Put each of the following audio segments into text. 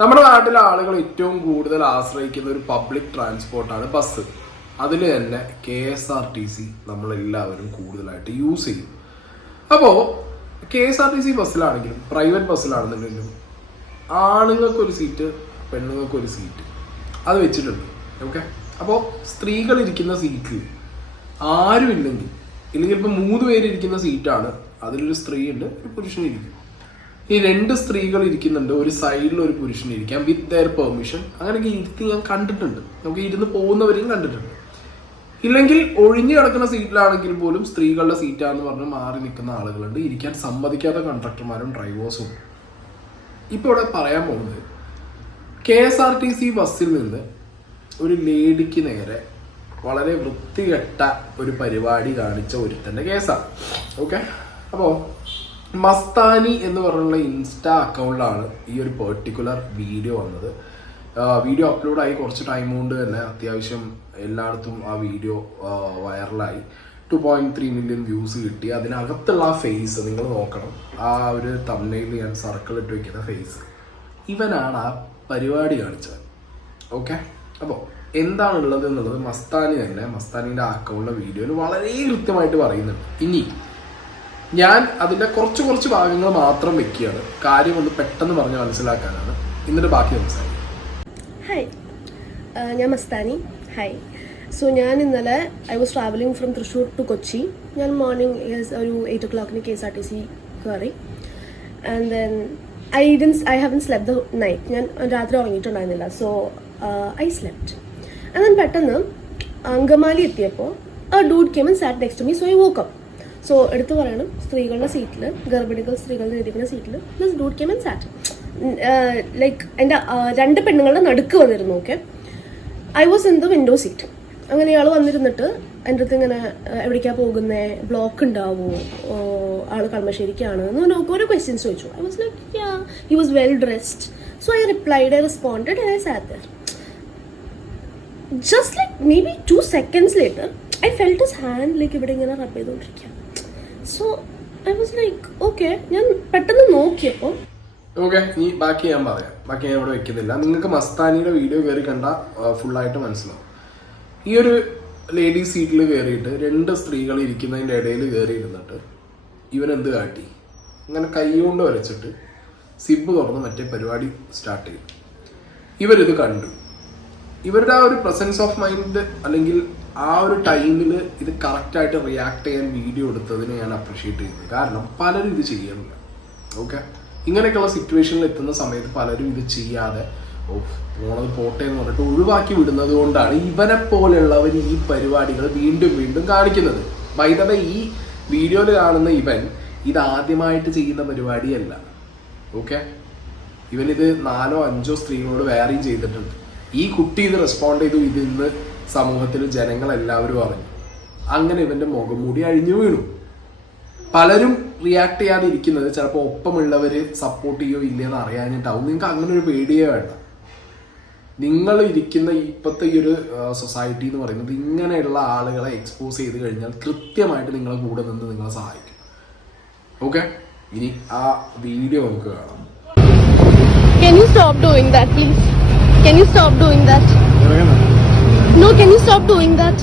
നമ്മുടെ നാട്ടിലെ ആളുകൾ ഏറ്റവും കൂടുതൽ ആശ്രയിക്കുന്ന ഒരു പബ്ലിക് ട്രാൻസ്പോർട്ടാണ് ബസ്. അതിൽ തന്നെ KSRTC നമ്മളെല്ലാവരും കൂടുതലായിട്ട് യൂസ് ചെയ്യും. അപ്പോൾ KSRTC ബസ്സിലാണെങ്കിലും പ്രൈവറ്റ് ബസ്സിലാണെന്നുണ്ടെങ്കിലും ആണുങ്ങൾക്കൊരു സീറ്റ്, പെണ്ണുങ്ങൾക്കൊരു സീറ്റ് അത് വെച്ചിട്ടുണ്ട്. ഓക്കെ, അപ്പോൾ സ്ത്രീകൾ ഇരിക്കുന്ന സീറ്റിൽ ആരും ഇല്ലെങ്കിൽ ഇപ്പോൾ 3 പേരിരിക്കുന്ന സീറ്റാണ്, അതിലൊരു സ്ത്രീ ഉണ്ട്, ഒരു പുരുഷനിരിക്കും. ഈ 2 സ്ത്രീകൾ ഇരിക്കുന്നുണ്ട്, ഒരു സൈഡിൽ ഒരു പുരുഷനിരിക്കാം വിത്ത് ദെയർ പെർമിഷൻ. അങ്ങനെയൊക്കെ ഇരുത്തി ഞാൻ കണ്ടിട്ടുണ്ട്. നമുക്ക് ഇരുന്ന് പോകുന്നവരെയും കണ്ടിട്ടുണ്ട്. ഇല്ലെങ്കിൽ ഒഴിഞ്ഞു കിടക്കുന്ന സീറ്റിലാണെങ്കിൽ പോലും സ്ത്രീകളുടെ സീറ്റാന്ന് പറഞ്ഞ് മാറി നിൽക്കുന്ന ആളുകളുണ്ട്. ഇരിക്കാൻ സമ്മതിക്കാത്ത കണ്ടക്ടർമാരും ഡ്രൈവേഴ്സും. ഇപ്പോൾ ഇവിടെ പറയാൻ പോകുന്നത് KSRTC ബസ്സിൽ നിന്ന് ഒരു ലേഡിക്ക് നേരെ വളരെ വൃത്തികെട്ട ഒരു പരിപാടി കാണിച്ച ഒരുത്തൻ്റെ കേസാണ്. ഓക്കെ, അപ്പോൾ മസ്താനി എന്ന് പറഞ്ഞുള്ള ഇൻസ്റ്റാ അക്കൗണ്ടിലാണ് ഈ ഒരു പെർട്ടിക്കുലർ വീഡിയോ വന്നത്. വീഡിയോ അപ്ലോഡായി കുറച്ച് ടൈം കൊണ്ട് തന്നെ അത്യാവശ്യം എല്ലായിടത്തും ആ വീഡിയോ വൈറലായി. 2.3 മില്യൺ വ്യൂസ് കിട്ടി. അതിനകത്തുള്ള ആ ഫേസ് നിങ്ങൾ നോക്കണം. ആ ഒരു തംബ്നെയിൽ ഞാൻ സർക്കിൾ ഇട്ട് വെക്കുന്ന ഫേസ്, ഇവനാണ് ആ പരിപാടി കാണിച്ചത്. ഓക്കെ, അപ്പോൾ എന്താണുള്ളത് എന്നുള്ളത് മസ്താനി തന്നെ മസ്താനിയുടെ അക്കൗണ്ടിലെ വീഡിയോയിൽ വളരെ കൃത്യമായിട്ട് പറയുന്നുണ്ട്. ഇനി ഞാൻ അതിൻ്റെ കുറച്ച് ഭാഗങ്ങൾ മാത്രം വെക്കുകയാണ്, കാര്യം ഒന്ന് പെട്ടെന്ന് പറഞ്ഞ് മനസ്സിലാക്കാനാണ്. എന്നിട്ട് ബാക്കി സംസാരിക്കും. ഹായ്, ഞാൻ മസ്താനി. ഹായ്. സോ ഞാൻ ഇന്നലെ I was travelling from Thrissur to Kochi. ഞാൻ മോർണിംഗ് ഒരു 8 o'clock KSRTC കയറി. And then I haven't slept the night. ഞാൻ രാത്രി ഉറങ്ങിയിട്ടുണ്ടായിരുന്നില്ല. So I slept. And then പെട്ടെന്ന് അങ്കമാലി എത്തിയപ്പോൾ dude came and sat next to me. So I woke up. So എടുത്തു പറയണം, സ്ത്രീകളുടെ സീറ്റിൽ, ഗർഭിണികൾ സ്ത്രീകളുടെ ഇരിക്കുന്ന സീറ്റിൽ this dude came and sat. Like എൻ്റെ 2 പെണ്ണുങ്ങളുടെ നടുക്ക് വന്നിരുന്നു. Okay, I was in the window seat. അങ്ങനെ ഇയാൾ വന്നിരുന്നിട്ട് എൻ്റെ അടുത്ത് ഇങ്ങനെ എവിടേക്കാണ് പോകുന്നത്, ബ്ലോക്ക് ഉണ്ടാവുമോ, ആൾ കളമശ്ശേരിക്കാണ് എന്ന് ഓരോ ക്വസ്റ്റ്യൻസ് ചോദിച്ചു. I was like ya, he was well dressed. So I replied, I responded and I sat there. Just like maybe 2 seconds later I felt his hand like ഇവിടെ ഇങ്ങനെ റബ് ചെയ്തുകൊണ്ടിരിക്കുക. So I was like okay. ഞാൻ പെട്ടെന്ന് നോക്കിയപ്പോൾ okay, ഇനി ബാക്കി ഞാൻ പറയാം. ബാക്കി ഞാൻ ഇവിടെ വെക്കുന്നില്ല. നിങ്ങൾക്ക് മസ്താനിയുടെ വീഡിയോ കയറി കണ്ടാൽ ഫുള്ളായിട്ട് മനസ്സിലാവും. ഈ ഒരു ലേഡീസ് സീറ്റിൽ കയറിയിട്ട് 2 സ്ത്രീകൾ ഇരിക്കുന്നതിൻ്റെ ഇടയിൽ കയറി ഇരുന്നിട്ട് ഇവനെന്ത് കാട്ടി, ഇങ്ങനെ കൈ കൊണ്ട് വരച്ചിട്ട് സിബ് തുറന്ന് മറ്റേ പരിപാടി സ്റ്റാർട്ട് ചെയ്തു. ഇവരിത് കണ്ടു. ഇവരുടെ ആ ഒരു പ്രസൻസ് ഓഫ് മൈൻഡ് അല്ലെങ്കിൽ ആ ഒരു ടൈമിൽ ഇത് കറക്റ്റായിട്ട് റിയാക്ട് ചെയ്യാൻ വീഡിയോ എടുത്തതിന് ഞാൻ അപ്രിഷ്യേറ്റ് ചെയ്യുന്നു. കാരണം പലരും ഇത് ചെയ്യുന്നില്ല. ഓക്കെ, ഇങ്ങനെയൊക്കെയുള്ള സിറ്റുവേഷനിൽ എത്തുന്ന സമയത്ത് പലരും ഇത് ചെയ്യാതെ പോണത് പോട്ടെ എന്ന് പറഞ്ഞിട്ട് ഒഴിവാക്കി വിടുന്നത് കൊണ്ടാണ് ഇവനെ പോലെയുള്ളവർ ഈ പരിപാടികൾ വീണ്ടും കാണിക്കുന്നത്. ബൈ ദ വേ, ഈ വീഡിയോയിൽ കാണുന്ന ഇവൻ ഇത് ആദ്യമായിട്ട് ചെയ്യുന്ന പരിപാടിയല്ല. ഓക്കെ, ഇവനിത് 4 or 5 സ്ത്രീകളോട് വേറെയും ചെയ്തിട്ടുണ്ട്. ഈ കുട്ടി ഇത് റെസ്പോണ്ട് ചെയ്തു. ഇതിന്ന് സമൂഹത്തിൽ ജനങ്ങളെല്ലാവരും അറിഞ്ഞു. അങ്ങനെ ഇവന്റെ മുഖം മൂടി അഴിഞ്ഞു വീണു. പലരും റിയാക്ട് ചെയ്യാതെ ഇരിക്കുന്നത് ചിലപ്പോൾ ഒപ്പമുള്ളവർ സപ്പോർട്ട് ചെയ്യോ ഇല്ലയെന്ന് അറിയാഞ്ഞിട്ടാവും. നിങ്ങൾക്ക് അങ്ങനെ ഒരു പേടിയേ വേണ്ട. നിങ്ങൾ ഇരിക്കുന്ന ഇപ്പോഴത്തെ ഈ ഒരു സൊസൈറ്റി എന്ന് പറയുന്നത് ഇങ്ങനെയുള്ള ആളുകളെ എക്സ്പോസ് ചെയ്ത് കഴിഞ്ഞാൽ കൃത്യമായിട്ട് നിങ്ങളെ കൂടെ നിന്ന് നിങ്ങളെ സഹായിക്കും. ഓക്കെ, ഇനി ആ വീഡിയോ നമുക്ക് കാണാം. Can you stop doing that, please? Can you stop doing that? No, can you stop doing that?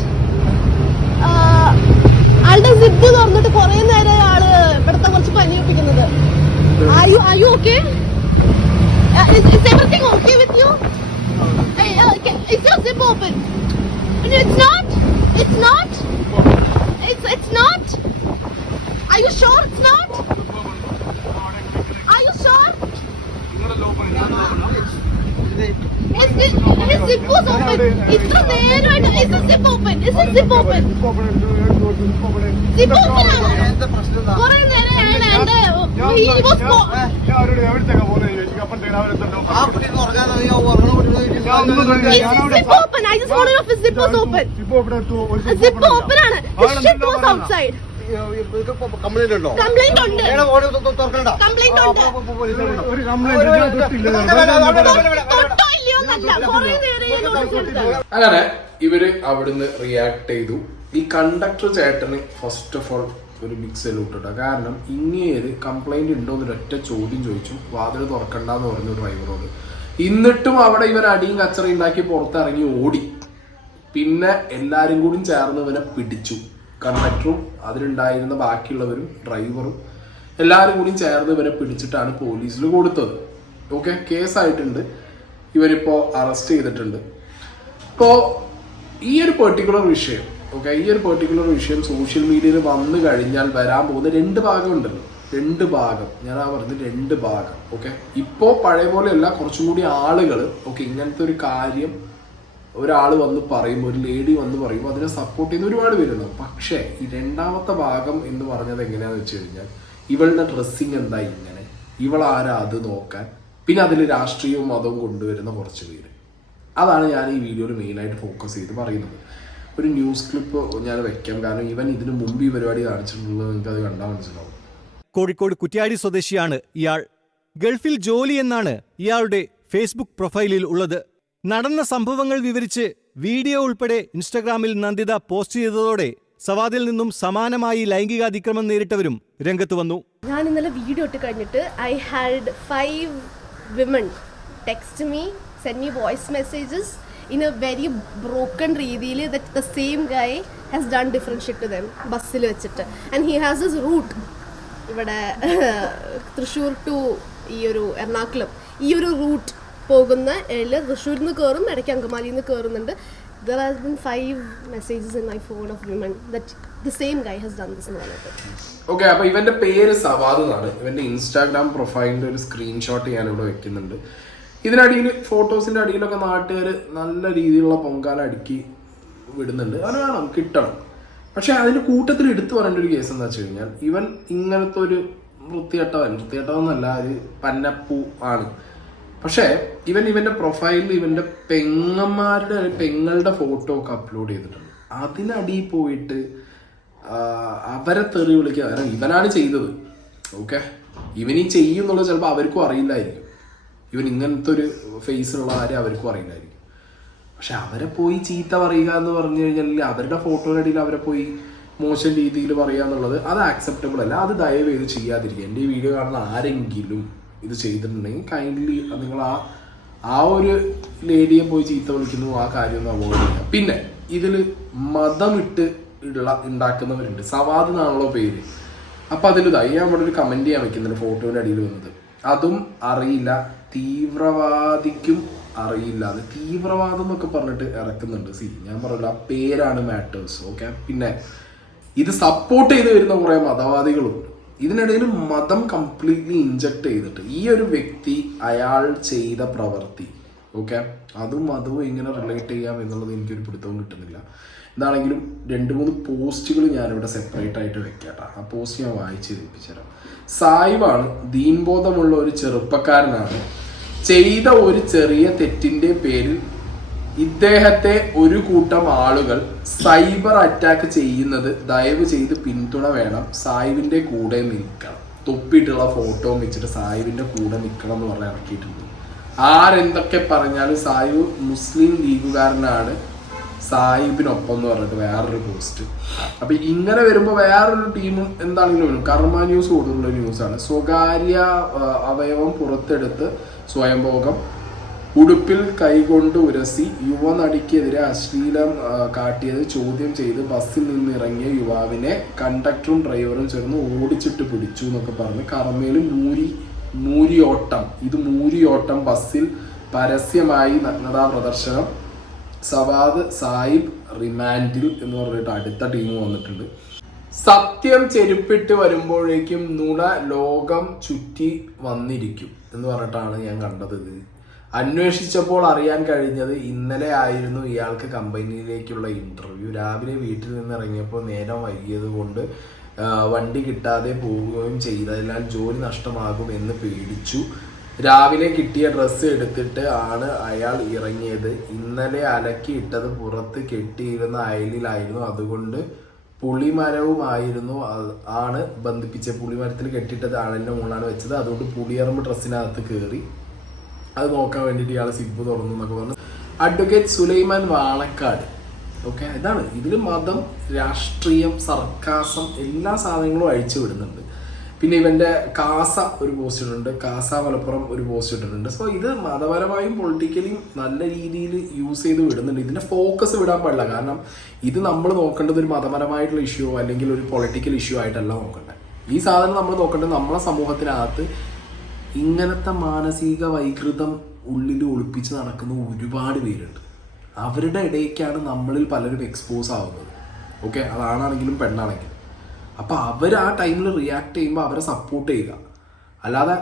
ആളുടെ സിബ് തുറന്നിട്ട് കുറെ നേരം ആള് ഇവിടുത്തെ കുറച്ച് പനി ഒപ്പിക്കുന്നത്. Are you okay? Is everything okay with you? Is your zip open? No, it's not. It's not. It's not. Are you sure it's not? Are you sure? His zip was open. It's the നേരമായിട്ട്. Is the zip open? Is the zip open? Zip open ആണ്. കുറെ നേരം അയാൾ he was zip open. I just wanted to know if his zip was open. Zip open ആണ്. His shit was outside. Complaint ഉണ്ട്. അങ്ങനെ ഇവര് അവിടുന്ന് react ചെയ്തു. ഈ കണ്ടക്ടർ ചേട്ടന് ഫസ്റ്റ് ഓഫ് ഓൾ ഒരു ബിഗ് സല്യൂട്ട് ഇട്ടാ. കാരണം ഇങ്ങേര് കംപ്ലൈന്റ് ഉണ്ടോ എന്നൊരൊറ്റ ചോദ്യം ചോദിച്ചു. വാതിൽ തുറക്കണ്ടെന്ന് പറഞ്ഞു ഡ്രൈവറോട്. എന്നിട്ടും അവിടെ ഇവൻ അടിയും കച്ചറയും ഉണ്ടാക്കി പുറത്തിറങ്ങി ഓടി. പിന്നെ എല്ലാരും കൂടി ചേർന്ന് ഇവനെ പിടിച്ചു. കണ്ടക്ടറും അതിലുണ്ടായിരുന്ന ബാക്കിയുള്ളവരും ഡ്രൈവറും എല്ലാവരും കൂടി ചേർന്ന് ഇവനെ പിടിച്ചിട്ടാണ് പോലീസിൽ കൊടുത്തത്. ഓക്കെ, കേസായിട്ടുണ്ട്. ഇവരിപ്പോ അറസ്റ്റ് ചെയ്തിട്ടുണ്ട്. ഇപ്പോൾ ഈ ഒരു പെർട്ടിക്കുലർ വിഷയം സോഷ്യൽ മീഡിയയിൽ വന്നു കഴിഞ്ഞാൽ വരാൻ പോകുന്ന 2 ഭാഗമുണ്ടല്ലോ. 2 ഭാഗം, ഞാൻ പറഞ്ഞത് 2 ഭാഗം. ഓക്കെ, ഇപ്പോ പഴയ പോലെയല്ല, കുറച്ചും കൂടി ആളുകൾ ഓക്കെ ഇങ്ങനത്തെ ഒരു കാര്യം ഒരാൾ വന്ന് പറയുമ്പോൾ, ഒരു ലേഡി വന്ന് പറയുമ്പോൾ അതിനെ സപ്പോർട്ട് ചെയ്യുന്ന ഒരുപാട് പേരുന്നു. പക്ഷേ ഈ 2ാമത്തെ ഭാഗം എന്ന് പറഞ്ഞത് എങ്ങനെയാന്ന് വെച്ച് കഴിഞ്ഞാൽ, ഇവളുടെ ഡ്രസ്സിങ് എന്താ ഇങ്ങനെ, ഇവളാരാ അത് നോക്കാൻ, പിന്നെ അതിൽ രാഷ്ട്രീയവും മതവും കൊണ്ടുവരുന്ന കുറച്ച് പേര്. അതാണ് ഞാൻ ഈ വീഡിയോയിൽ മെയിനായിട്ട് ഫോക്കസ് ചെയ്ത് പറയുന്നത്. ഒരു ന്യൂസ് ക്ലിപ്പ് ഞാൻ വെക്കാം, കാരണം ഇവൻ ഇതിനു മുമ്പ് ഈ പരിപാടി കാണിച്ചിട്ടുള്ളത് നിങ്ങൾക്ക് അത് കണ്ടാൽ മനസ്സിലാവും. കോഴിക്കോട് കുറ്റ്യാടി സ്വദേശിയാണ് ഇയാൾ. ഗൾഫിൽ ജോലി എന്നാണ് ഇയാളുടെ ഫേസ്ബുക്ക് പ്രൊഫൈലിൽ ഉള്ളത്. നടന്ന സംഭവങ്ങൾ വിവരിച്ച് വീഡിയോ ഉൾപ്പെടെ ഇൻസ്റ്റഗ്രാമിൽ നന്ദിത പോസ്റ്റ് ചെയ്തതോടെ സവാദിൽ നിന്നും സമാനമായി ലൈംഗികാതിക്രമം നേരിട്ടവരും രംഗത്ത് വന്നു. ഞാൻ ഇന്നലെ വീഡിയോ ഇട്ട് കഴിഞ്ഞിട്ട് I had 5 women text me, send me voice messages in a very broken രീതിയിൽ that the same guy has done different shit to them ബസ്സിൽ വെച്ചിട്ട്. and he has his route ഇവിടെ തൃശ്ശൂർ ടു ഈ ഒരു എറണാകുളം ഈ ഒരു റൂട്ട് പോകുന്ന തൃശ്ശൂരിൽ നിന്ന് കയറും, ഇടയ്ക്ക് അങ്കമാലിയിൽ നിന്ന് കയറുന്നുണ്ട്. There has been 5 messages in my phone of women that the same guy has done this എന്ന് പറഞ്ഞിട്ട്. ഓക്കെ, അപ്പൊ ഇവന്റെ പേര് സവാദ് എന്നാണ്. ഇവന്റെ ഇൻസ്റ്റാഗ്രാം പ്രൊഫൈലിന്റെ ഒരു സ്ക്രീൻഷോട്ട് ഞാൻ ഇവിടെ വെക്കുന്നുണ്ട്. ഇതിനടിയിൽ ഫോട്ടോസിന്റെ അടിയിലൊക്കെ നാട്ടുകാർ നല്ല രീതിയിലുള്ള പൊങ്കാല അടുക്കി വിടുന്നുണ്ട്. അത് വേണം, കിട്ടണം. പക്ഷെ അതിന്റെ കൂട്ടത്തിൽ എടുത്തു പറയേണ്ട ഒരു കേസ് എന്താ വെച്ച് കഴിഞ്ഞാൽ, ഇവൻ ഇങ്ങനത്തെ ഒരു വൃത്തികെട്ടവെന്നല്ല, ഒരു പന്നപ്പൂ ആണ്. പക്ഷേ ഇവന്റെ പ്രൊഫൈലിൽ ഇവന്റെ പെങ്ങളുടെ ഫോട്ടോ ഒക്കെ അപ്ലോഡ് ചെയ്തിട്ടുണ്ട്. അതിനടിയിൽ പോയിട്ട് അവരെ തെറി വിളിക്കുക. കാരണം ഇവനാണ് ചെയ്തത്. ഓക്കെ, ഇവനീ ചെയ്യുന്നുള്ളത് ചിലപ്പോൾ അവർക്കും അറിയില്ലായിരിക്കും. ഇവൻ ഇങ്ങനത്തെ ഒരു ഫേസിലുള്ള കാര്യം അവർക്കും അറിയില്ലായിരിക്കും. പക്ഷെ അവരെ പോയി ചീത്ത പറയുക എന്ന് പറഞ്ഞു കഴിഞ്ഞാൽ, അവരുടെ ഫോട്ടോയുടെ അടിയിൽ അവരെ പോയി മോശം രീതിയിൽ പറയുക എന്നുള്ളത് അത് ആക്സെപ്റ്റബിൾ അല്ല. അത് ദയവ് ചെയ്ത് ചെയ്യാതിരിക്കുക. എൻ്റെ ഈ വീഡിയോ കാണുന്ന ആരെങ്കിലും ഇത് ചെയ്തിട്ടുണ്ടെങ്കിൽ കൈൻഡ്ലി നിങ്ങൾ ആ ഒരു ലേഡിയെ പോയി ചീത്ത വിളിക്കുന്നു, ആ കാര്യം ഒന്ന് അവോയ്ഡ് ചെയ്യുക. പിന്നെ ഇതിൽ മതമിട്ട് ഉണ്ടാക്കുന്നവരുണ്ട്. സവാദ് എന്നാണല്ലോ പേര്. അപ്പൊ അതിലിതായി ഞാൻ ഇവിടെ ഒരു കമന്റ് ചെയ്യാൻ വെക്കുന്നുണ്ട് ഫോട്ടോയുടെ അടിയിൽ വന്നത്. അതും അറിയില്ല, തീവ്രവാദിക്കും അറിയില്ല. അത് തീവ്രവാദം എന്നൊക്കെ പറഞ്ഞിട്ട് ഇറക്കുന്നുണ്ട്. ഞാൻ പറയില്ല, ആ പേരാണ് മാറ്റേഴ്സ്. ഓക്കെ, പിന്നെ ഇത് സപ്പോർട്ട് ചെയ്ത് വരുന്ന കുറെ മതവാദികളും ഇതിനിടയിൽ മതം കംപ്ലീറ്റ്ലി ഇൻജക്ട് ചെയ്തിട്ട് ഈ ഒരു വ്യക്തി അയാൾ ചെയ്ത പ്രവൃത്തി ഓക്കെ അതും മതവും എങ്ങനെ റിലേറ്റ് ചെയ്യാം എന്നുള്ളത് എനിക്കൊരു പിടുത്തവും കിട്ടുന്നില്ല. എന്താണെങ്കിലും 2-3 പോസ്റ്റുകൾ ഞാനിവിടെ സെപ്പറേറ്റ് ആയിട്ട് വെക്കാട്ടോ. ആ പോസ്റ്റ് ഞാൻ വായിച്ച് കേൾപ്പിച്ചുതരാം. സായിബാണ്, ദീൻബോധമുള്ള ഒരു ചെറുപ്പക്കാരനാണ്. ചെയ്ത ഒരു ചെറിയ തെറ്റിന്റെ പേരിൽ ഇദ്ദേഹത്തെ ഒരു കൂട്ടം ആളുകൾ സൈബർ അറ്റാക്ക് ചെയ്യുന്നത് ദയവ് ചെയ്ത് പിന്തുണ വേണം. സായിബിന്റെ കൂടെ നിൽക്കണം. തൊപ്പിയിട്ടുള്ള ഫോട്ടോ വെച്ചിട്ട് സായിബിന്റെ കൂടെ നിൽക്കണം എന്ന് പറഞ്ഞ് ഇറക്കിയിട്ടുണ്ട്. ആരെന്തൊക്കെ പറഞ്ഞാലും സായിബ് മുസ്ലിം ലീഗുകാരനാണ്, സായിബിനൊപ്പം എന്ന് പറഞ്ഞിട്ട് വേറൊരു പോസ്റ്റ്. അപ്പൊ ഇങ്ങനെ വരുമ്പോൾ വേറൊരു ടീമും എന്താണെങ്കിലും വരും. കർമ്മ ന്യൂസ് കൊടുത്തുള്ള ന്യൂസാണ്. സ്വകാര്യ അവയവം പുറത്തെടുത്ത് സ്വയംഭോഗം, ഉടുപ്പിൽ കൈകൊണ്ട് ഉരസി യുവനടിക്കെതിരെ അശ്ലീലം കാട്ടിയത് ചോദ്യം ചെയ്ത് ബസ്സിൽ നിന്ന് ഇറങ്ങിയ യുവാവിനെ കണ്ടക്ടറും ഡ്രൈവറും ചേർന്ന് ഓടിച്ചിട്ട് പിടിച്ചു എന്നൊക്കെ പറഞ്ഞ് കർമ്മയിൽ മൂരിയോട്ടം. ഇത് മൂരിയോട്ടം ബസ്സിൽ പരസ്യമായി നഗ്നതാ പ്രദർശനം. സവാദ് സായിബ് റിമാൻഡിൽ എന്ന് പറഞ്ഞിട്ട് അടുത്ത ടീം വന്നിട്ടുണ്ട്. സത്യം ചെരുപ്പിട്ട് വരുമ്പോഴേക്കും നുണ ലോകം ചുറ്റി വന്നിരിക്കും എന്ന് പറഞ്ഞിട്ടാണ് ഞാൻ കണ്ടത്. ഇത് അന്വേഷിച്ചപ്പോൾ അറിയാൻ കഴിഞ്ഞത് ഇന്നലെ ആയിരുന്നു ഇയാൾക്ക് കമ്പനിയിലേക്കുള്ള ഇന്റർവ്യൂ. രാവിലെ വീട്ടിൽ നിന്ന് ഇറങ്ങിയപ്പോൾ നേരം വൈകിയത് കൊണ്ട് വണ്ടി കിട്ടാതെ പോവുകയും ചെയ്തതിനാൽ ജോലി നഷ്ടമാകും എന്ന് പേടിച്ചു. രാവിലെ കിട്ടിയ ഡ്രസ്സ് എടുത്തിട്ട് ആണ് അയാൾ ഇറങ്ങിയത്. ഇന്നലെ അലക്കിയിട്ടത് പുറത്ത് കെട്ടിയിരുന്ന അയലിലായിരുന്നു. അതുകൊണ്ട് പുളിമരവുമായിരുന്നു ആണ് ബന്ധിപ്പിച്ച പുളിമരത്തിൽ കെട്ടിയിട്ടത് ആളിന്റെ മുകളിലാണ് വെച്ചത്. അതുകൊണ്ട് പുളിയറമ്പ് ഡ്രസ്സിനകത്ത് കയറി അത് നോക്കാൻ വേണ്ടിയിട്ട് ഇയാൾ സിബ് തുറന്നു എന്നൊക്കെ പറഞ്ഞു. അഡ്വക്കേറ്റ് സുലൈമാൻ വാണക്കാട്. ഓക്കെ, ഇതാണ് ഇതിൽ മതം, രാഷ്ട്രീയം, സർക്കാസം എല്ലാ സാധനങ്ങളും അഴിച്ചു വിടുന്നുണ്ട്. പിന്നെ ഇവന്റെ കാസ ഒരു പോസ്റ്റ് ഇട്ടിട്ടുണ്ട്, കാസ മലപ്പുറം ഒരു പോസ്റ്റ് ഇട്ടിട്ടുണ്ട്. സോ ഇത് മതപരമായും പൊളിറ്റിക്കലിയും നല്ല രീതിയിൽ യൂസ് ചെയ്ത് വിടുന്നുണ്ട്. ഇതിന്റെ ഫോക്കസ് വിടാൻ പാടില്ല. കാരണം ഇത് നമ്മൾ നോക്കേണ്ടത് ഒരു മതപരമായിട്ടുള്ള ഇഷ്യൂ അല്ലെങ്കിൽ ഒരു പൊളിറ്റിക്കൽ ഇഷ്യൂ ആയിട്ടല്ല നോക്കേണ്ടത്. ഈ സാധനം നമ്മൾ നോക്കേണ്ടത് നമ്മളെ സമൂഹത്തിനകത്ത് ഇങ്ങനത്തെ മാനസിക വൈകൃതം ഉള്ളിൽ ഒളിപ്പിച്ച് നടക്കുന്ന ഒരുപാട് പേരുണ്ട്. അവരുടെ ഇടയ്ക്കാണ് നമ്മളിൽ പലരും എക്സ്പോസ് ആവുന്നത്. ഓക്കെ, അതാണെങ്കിലും പെണ്ണാണെങ്കിലും. അപ്പോൾ അവർ ആ ടൈമിൽ റിയാക്ട് ചെയ്യുമ്പോൾ അവരെ സപ്പോർട്ട് ചെയ്യുക. അല്ലാതെ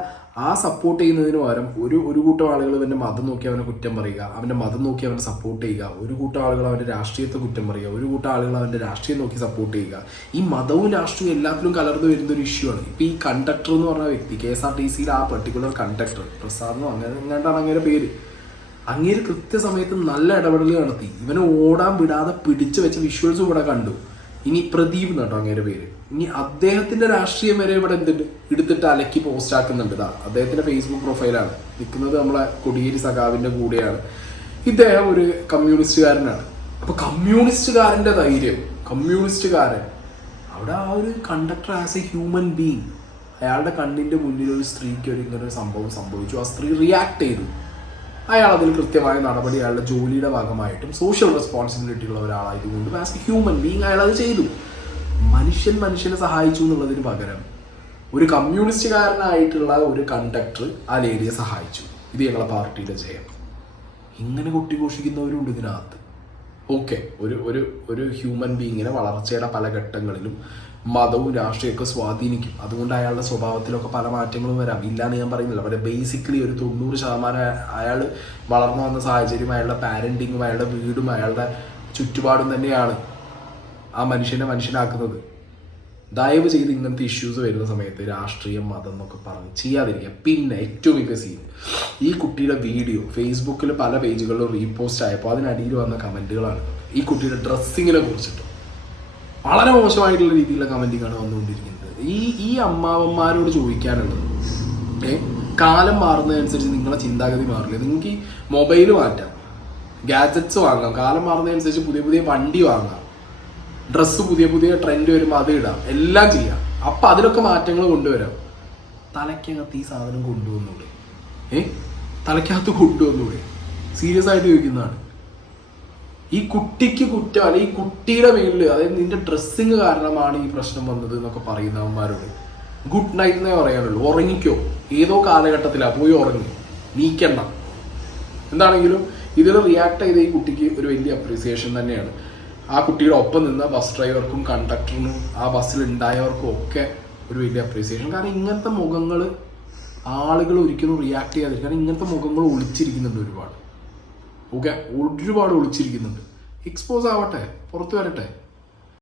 ആ സപ്പോർട്ട് ചെയ്യുന്നതിന് പകരം ഒരു കൂട്ടം ആളുകൾ അവൻ്റെ മതം നോക്കി അവനെ കുറ്റം പറയുക, അവൻ്റെ മതം നോക്കി അവനെ സപ്പോർട്ട് ചെയ്യുക, ഒരു കൂട്ടം ആളുകൾ അവൻ്റെ രാഷ്ട്രീയത്തെ കുറ്റം പറയുക, ഒരു കൂട്ടം ആളുകൾ അവൻ്റെ രാഷ്ട്രീയം നോക്കി സപ്പോർട്ട് ചെയ്യുക. ഈ മതവും രാഷ്ട്രീയവും എല്ലാത്തിലും കലർന്നു വരുന്ന ഒരു ഇഷ്യൂ ആണ്. ഇപ്പോൾ ഈ കണ്ടക്ടർ എന്ന് പറഞ്ഞ വ്യക്തി, KSRTCയിൽ ആ പെർട്ടിക്കുലർ കണ്ടക്ടർ പ്രസാദ് എങ്ങനെയാണ് അങ്ങനെ പേര്, അങ്ങേര് കൃത്യസമയത്ത് നല്ല ഇടപെടൽ നടത്തി. ഇവനെ ഓടാൻ വിടാതെ പിടിച്ചു വെച്ച വിഷ്വൽസും ഇവിടെ കണ്ടു. ഇനി പ്രദീപ് എന്നാട്ടോ അങ്ങേരെ പേര്. ഇനി അദ്ദേഹത്തിന്റെ രാഷ്ട്രീയം വരെ ഇവിടെ എന്തുണ്ട് എടുത്തിട്ട് അലക്കി പോസ്റ്റ് ആക്കുന്നുണ്ട്. ഇതാ അദ്ദേഹത്തിന്റെ ഫേസ്ബുക്ക് പ്രൊഫൈലാണ് നിൽക്കുന്നത്. നമ്മളെ കൊടിയേരി സഖാവിന്റെ കൂടെയാണ്. ഇദ്ദേഹം ഒരു കമ്മ്യൂണിസ്റ്റുകാരനാണ്. അപ്പൊ കമ്മ്യൂണിസ്റ്റുകാരന്റെ ധൈര്യം, കമ്മ്യൂണിസ്റ്റുകാരൻ അവിടെ ആ ഒരു conductor as A human being, അയാളുടെ കണ്ണിന്റെ മുന്നിൽ ഒരു സ്ത്രീക്ക് ഒരു ഇങ്ങനെ ഒരു സംഭവം സംഭവിച്ചു. ആ സ്ത്രീ റിയാക്ട് ചെയ്തു. അയാൾ അതിൽ കൃത്യമായ നടപടി അയാളുടെ ജോലിയുടെ ഭാഗമായിട്ടും സോഷ്യൽ റെസ്പോൺസിബിലിറ്റി ഉള്ള ഒരാളായതുകൊണ്ടും ആസ് എ ഹ്യൂമൻ ബീങ് അയാൾ അത് ചെയ്തു. മനുഷ്യനെ സഹായിച്ചു എന്നുള്ളതിന് പകരം ഒരു കമ്മ്യൂണിസ്റ്റുകാരനായിട്ടുള്ള ഒരു കണ്ടക്ടർ ആ ലേഡിയെ സഹായിച്ചു. ഇത് ഞങ്ങളെ പാർട്ടിയുടെ ജയം. ഇങ്ങനെ കൊട്ടിഘോഷിക്കുന്നവരുണ്ട് ഇതിനകത്ത്. ഓക്കെ, ഒരു ഹ്യൂമൻ ബീങ്ങിനെ വളർച്ചയുടെ പല ഘട്ടങ്ങളിലും മതവും രാഷ്ട്രീയമൊക്കെ സ്വാധീനിക്കും. അതുകൊണ്ട് അയാളുടെ സ്വഭാവത്തിലൊക്കെ പല മാറ്റങ്ങളും വരാം. ഇല്ലാന്ന് ഞാൻ പറയുന്നില്ല. പക്ഷേ ബേസിക്കലി ഒരു 90% അയാൾ വളർന്നു വന്ന സാഹചര്യം, അയാളുടെ പാരന്റിങ്ങും അയാളുടെ വീടും അയാളുടെ ചുറ്റുപാടും തന്നെയാണ് ആ മനുഷ്യനാക്കുന്നത്. ദയവ് ചെയ്ത് ഇങ്ങനത്തെ ഇഷ്യൂസ് വരുന്ന സമയത്ത് രാഷ്ട്രീയം മതം എന്നൊക്കെ പറഞ്ഞ് ചെയ്യാതിരിക്കുക. പിന്നെ ഏറ്റവും വലിയ സീൻ, ഈ കുട്ടിയുടെ വീഡിയോ ഫേസ്ബുക്കിൽ പല പേജുകളിലും റീപോസ്റ്റ് ആയപ്പോൾ അതിനടിയിൽ വന്ന കമൻറ്റുകളാണ് ഈ കുട്ടിയുടെ ഡ്രസ്സിങ്ങിനെ കുറിച്ചിട്ട്. വളരെ മോശമായിട്ടുള്ള രീതിയിലുള്ള കമൻറ്റിങ്ങാണ് വന്നുകൊണ്ടിരിക്കുന്നത്. ഈ അമ്മാവന്മാരോട് ചോദിക്കാനുള്ളത്, കാലം മാറുന്നതനുസരിച്ച് നിങ്ങളെ ചിന്താഗതി മാറില്ല. നിങ്ങൾക്ക് ഈ മൊബൈൽ മാറ്റാം, ഗാഡ്ജറ്റ്സ് വാങ്ങാം, കാലം മാറുന്നതനുസരിച്ച് പുതിയ വണ്ടി വാങ്ങാം, ഡ്രസ്സ് പുതിയ ട്രെൻഡ് വരുമ്പോൾ അത് ഇടാം, എല്ലാം ചെയ്യാം. അപ്പം അതിലൊക്കെ മാറ്റങ്ങൾ കൊണ്ടുവരാം. തലയ്ക്കകത്ത് ഈ സാധനം കൊണ്ടുവന്നൂടെ? തലയ്ക്കകത്ത് കൊണ്ടുവന്നൂടെ? സീരിയസ് ആയിട്ട് ചോദിക്കുന്നതാണ്. ഈ കുട്ടിക്ക് കുറ്റം, അല്ലെങ്കിൽ ഈ കുട്ടിയുടെ മേലിൽ, അതായത് നിന്റെ ഡ്രസ്സിങ് കാരണമാണ് ഈ പ്രശ്നം വന്നത് എന്നൊക്കെ പറയുന്നവന്മാരോട് ഗുഡ് നൈറ്റ് എന്നേ പറയാനുള്ളൂ. ഉറങ്ങിക്കോ, ഏതോ കാലഘട്ടത്തിലാണ്, പോയി ഉറങ്ങി, നീക്കണ്ട. എന്താണെങ്കിലും ഇതിൽ റിയാക്ട് ചെയ്ത ഈ കുട്ടിക്ക് ഒരു വലിയ അപ്രീസിയേഷൻ തന്നെയാണ്. ആ കുട്ടിയുടെ ഒപ്പം നിന്ന ബസ് ഡ്രൈവർക്കും കണ്ടക്ടറിനും ആ ബസ്സിൽ ഉണ്ടായവർക്കും ഒക്കെ ഒരു വലിയ അപ്രീസിയേഷൻ. കാരണം ഇങ്ങനത്തെ മുഖങ്ങൾ ആളുകൾ ഒരിക്കലും റിയാക്ട് ചെയ്യാതിരിക്കും. കാരണം ഇങ്ങനത്തെ മുഖങ്ങൾ ഒളിച്ചിരിക്കുന്നുണ്ട് ഒരുപാട്. ഓക്കെ, ഒരുപാട് ഒളിച്ചിരിക്കുന്നുണ്ട്. എക്സ്പോസ് ആവട്ടെ, പുറത്തു വരട്ടെ.